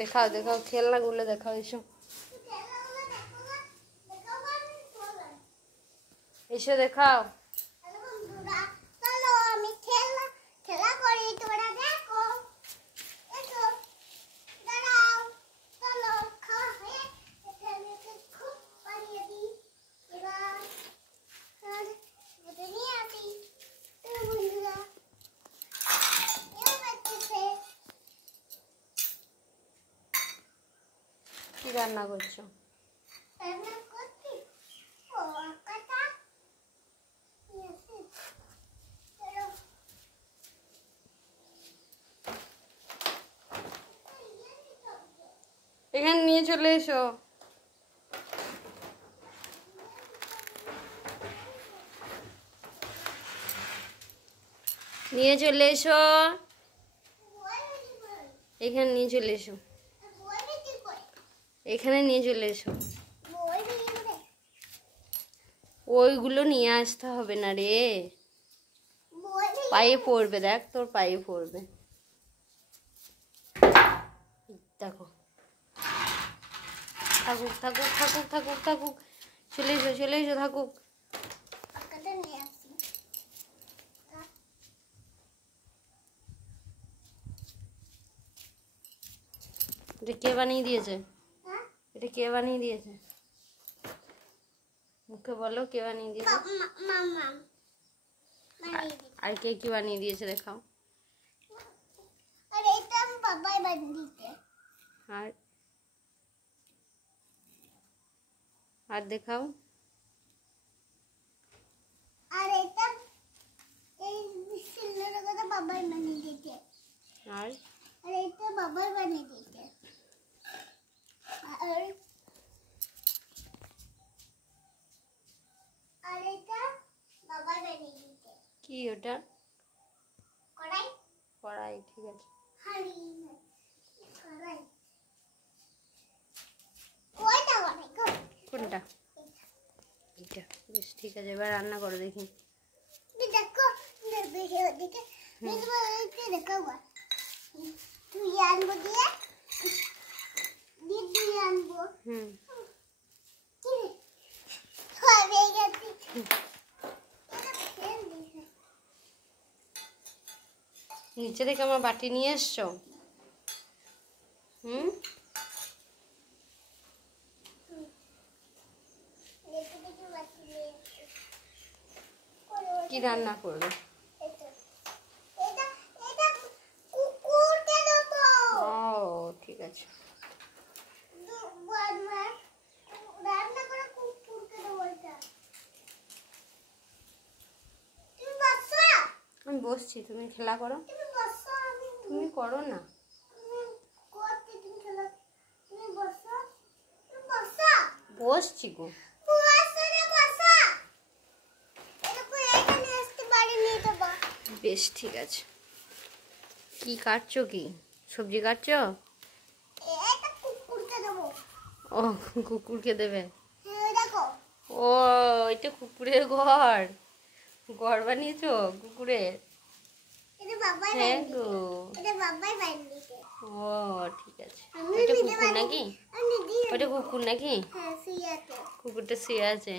দেখাও দেখাও খেলনাগুলো দেখাও, এসো এসো দেখাও। কি রান্না করছো? এখানে নিয়ে চলে এসো। নিয়ে চলে এসো, এখানে নিয়ে চলে এসো, এখানে নিয়ে চলে এসো। ওইগুলো নিয়ে আসতে হবে না রে, পায়ে পড়বে, দেখ তোর পায়ে পড়বে। দেখো থাকুক থাকুক থাকুক থাকুক থাকুক, চলে এসো চলে এসো, থাকুক। এটা কে বানিয়ে দিয়েছে? এটা কে বানিয়ে দিয়েছে? মুখে বলো কে বানিয়ে দিয়েছে? আর কে কি বানিয়ে দিয়েছে দেখাও। আর দেখাও। আর এটা এই সিলভারের কথা বাবাই বানিয়ে দিয়েছে। আর এটা বাবাই বানিয়ে দিয়েছে। আর এটা বাবাই বানিয়ে দিয়েছে। কি ওটা? কড়াই। কড়াই, ঠিক আছে। হাঁড়ি কড়াই। কোনটা কড়াই? কোনটা? এটা বেশ, ঠিক আছে। এবার রান্না করো দেখি। দেখো দেখে ওদিকে দেখো তুই আনবো দিয়ে দিয়ে আনবো। নিচে থেকে আমার বাটি নিয়ে এসছো। কি রান্না করবে? ও ঠিক আছে। আমি বসছি, তুমি খেলা করো। তুমি করো না। বসছি গো। বেশ ঠিক আছে। কি কাটছো? কি সবজি কাটছো? ও কুকুরকে দেবে। ও এটা কুকুরের ঘর, ঘর বানিয়েছো কুকুরের? হ্যাঁ গো। ও ঠিক আছে। ওটা কুকুর নাকি? ওটা কুকুর নাকি? কুকুরটা শুয়ে আছে।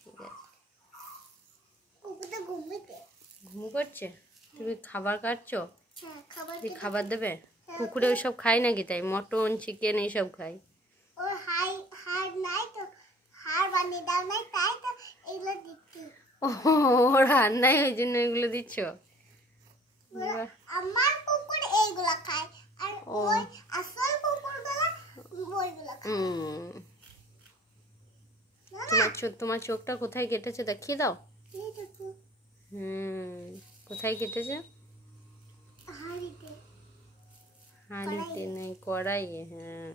ঠিক আছে। ঘুম করছে? তুমি খাবার কাটছো? খাবার দেবে? কুকুরে ওইসব খায় নাকি? তাই মটন চিকেন এইসব খায়? ও রান্নায় ওই জন্য এগুলো দিচ্ছ? আমার কুকুর এইগুলা খায় আর ওই আসল কুকুরগুলা ওইগুলা খায়। তোমার চোখটা কোথায় কেটেছে দেখিয়ে দাও। কোথায় কেটেছে? হাঁড়িতে নেই, কড়াইয়ে। হ্যাঁ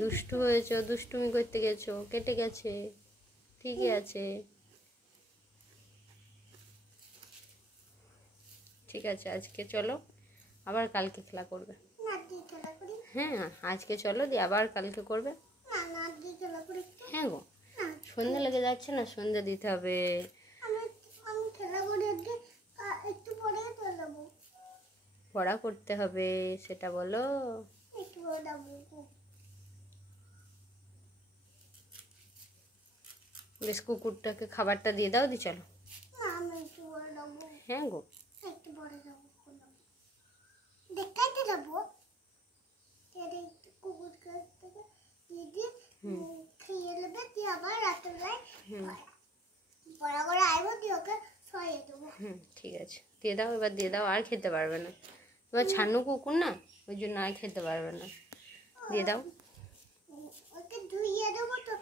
দুষ্টু হয়েছো, দুষ্টুমি করতে গেছো, কেটে গেছে। ঠিকই আছে, ঠিক আছে। আজকে চলো, আবার কালকে খেলা করবে। হ্যাঁ আজকে চলো, দিয়ে আবার কালকে করবে। হ্যাঁ গো, সন্ধ্যে লেগে যাচ্ছে না, সন্ধ্যে দিতে হবে। আমি খেলা করে একটু পরে লেখাপড়া করতে হবে, সেটা বলো। বেশ, কুকুরটাকে খাবারটা দিয়ে দাও, দি চলো। হ্যাঁ গো, দেখাইতে যাবো খেয়ে নেবে, তুই আবার রাত্রেবেলায় বড় করে আইবো, তুই ওকে শোয়ে দেবো। ঠিক আছে, দিয়ে দাও, এবার দিয়ে দাও। আর খেতে পারবে না, এবার ছানু কুকুর না, ওই জন্য আর খেতে পারবে না। দিয়ে দাও। ওকে ধুইয়ে দেবো তো,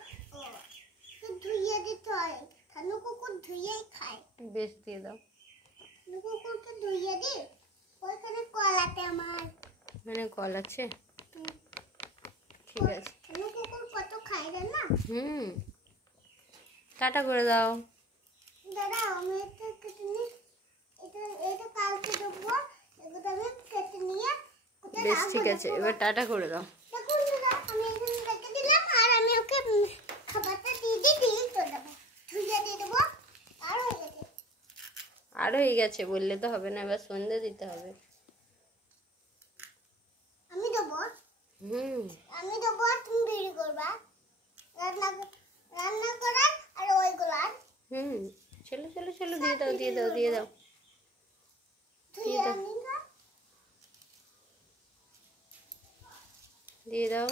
ধুইয়ে দিতে হয়, ছানু কুকুর ধুইয়েই খায়। বেশ, দিয়ে দাও। কুকুরকে ধুইয়ে দি, ওইখানে কল আছে আমার। মানে কল আছে, ঠিক আছে। ছানু কুকুর কত খায় না। টাটা করে দাও। দাদা আমি এটা কেটে নিই, এটা কালকে দেবো, এগুলো আমি কেটে নিয়ে বেশ, ঠিক আছে, এবার টাটা করে দাও। দেখুন দাদা, আমি এখানে রেখে দিলাম, আর আমি ওকে খাবারটা দিয়ে চলে যাবো, ধুইয়ে দিয়ে দেবো। আর হয়ে গেছে বললে তো হবে না, এবার সন্ধ্যে দিতে হবে। আমি দেবো, আমি দেবো, তুমি বিড়ি করবা, রান্না করার আর ওইগুলার। চলো চলো চলো, দিয়ে দাও দিয়ে দাও দিয়ে দাও দিয়ে দাও।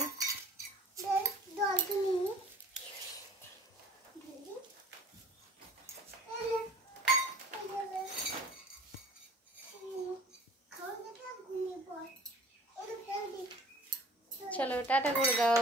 চলো টাটা করে দাও।